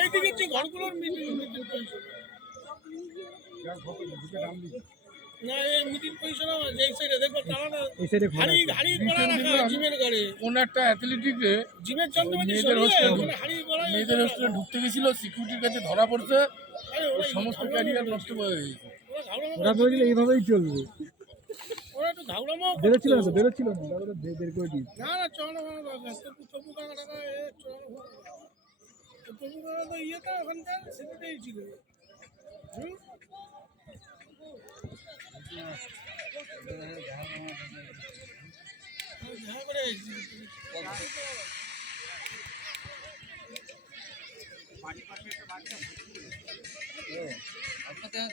এইদিকে যে ঘরগুলোর মিডিল না এই মিডিল পজিশনে যে সাইডে দেখো টানা হাড়ি হাড়ি করা রাখা জিমের গাড়ি কোন একটা অ্যাথলেটিকে জিমের যন্ত্রপাতি মেয়েদের সরিয়ে হোস্টেলে ওখানে হাড়ি করা মেয়েদের হোস্টেলে ঢুকতে গেছিল, সিকিউরিটির কাছে ধরা পড়ছে, ওর সমস্ত ক্যারিয়ার নষ্ট হয়ে গেছে। ওরা বলছিল এইভাবেই চলবে, ওরা একটু ঘাউড়ামো বেরোচ্ছিল না তো, বেরোচ্ছিল না, তারপরে বের করে দিয়েছে। না না চলো তবু কাকা টাকা তবু কাকা তো ইয়েটা ওখানকার সেটাই ছিল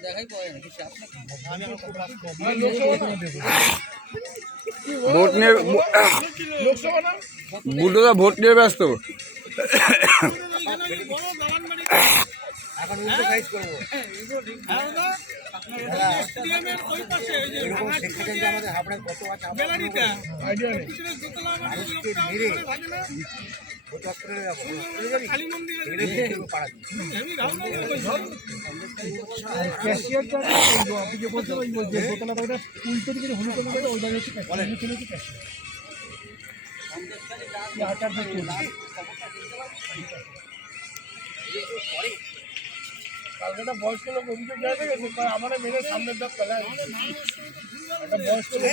দেখাই পাওয়া যায় না কিছু ভোট নিয়ে বুদ্ধদা ভোট নিয়ে ব্যস্ত। এখন উল্টো সাইজ করবো। আমাদের হাবড়ায় কত আছে আইডিয়া নেই। ক্যাশিয়ারটা আপনি যে বলছেন ওই যে দোতলা বাড়িটা উল্টো দিকে হলুদ রঙের ওই বাড়ি হচ্ছে ক্যাশিয়ার। কালকে একটা বয়স্ক লোক অভিযোগ জায়গা গেছে, আমার মেরে সামনের দাঁত ফেলায় একটা বয়স্ক লোক